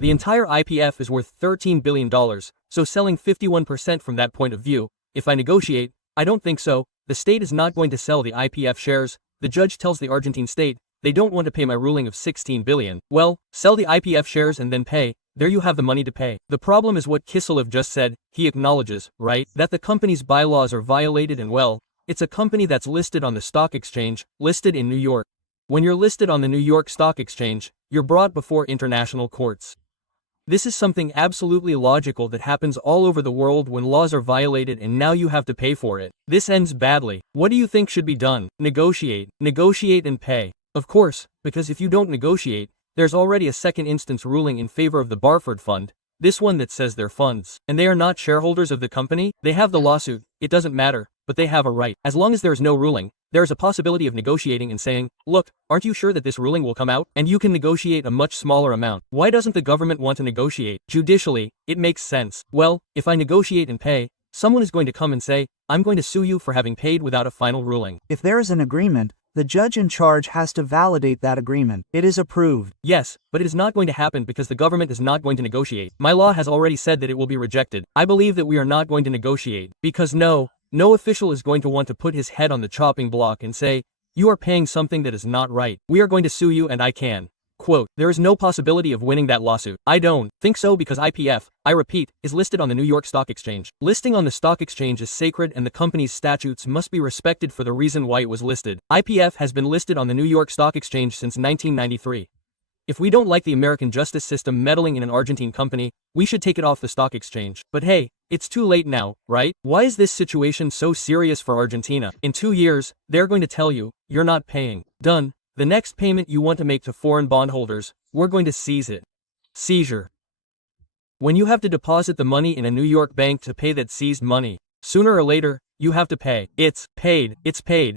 The entire YPF is worth $13 billion, so selling 51% from that point of view, if I negotiate, I don't think so. The state is not going to sell the YPF shares. The judge tells the Argentine state, they don't want to pay my ruling of $16 billion. Well, sell the YPF shares and then pay. There you have the money to pay. The problem is what Kisilov just said. He acknowledges, right, that the company's bylaws are violated, and well, it's a company that's listed on the stock exchange, listed in New York. When you're listed on the New York Stock Exchange, you're brought before international courts. This is something absolutely logical that happens all over the world when laws are violated, and now you have to pay for it. This ends badly. What do you think should be done? Negotiate. Negotiate and pay. Of course, because if you don't negotiate, there's already a second instance ruling in favor of the Barford Fund, this one that says they're funds, and they are not shareholders of the company. They have the lawsuit, it doesn't matter, but they have a right. As long as there is no ruling, there is a possibility of negotiating and saying, look, aren't you sure that this ruling will come out? And you can negotiate a much smaller amount. Why doesn't the government want to negotiate? Judicially, it makes sense. Well, if I negotiate and pay, someone is going to come and say, I'm going to sue you for having paid without a final ruling. If there is an agreement, the judge in charge has to validate that agreement. It is approved. Yes, but it is not going to happen because the government is not going to negotiate. My law has already said that it will be rejected. I believe that we are not going to negotiate, because no official is going to want to put his head on the chopping block and say, you are paying something that is not right. We are going to sue you and I can. Quote, there is no possibility of winning that lawsuit. I don't think so, because YPF, I repeat, is listed on the New York Stock Exchange. Listing on the stock exchange is sacred, and the company's statutes must be respected for the reason why it was listed. YPF has been listed on the New York Stock Exchange since 1993. If we don't like the American justice system meddling in an Argentine company, we should take it off the stock exchange. But hey, it's too late now, right? Why is this situation so serious for Argentina? In 2 years, they're going to tell you, you're not paying. Done. The next payment you want to make to foreign bondholders, we're going to seize it. Seizure. When you have to deposit the money in a New York bank to pay that seized money, sooner or later, you have to pay. It's paid. It's paid.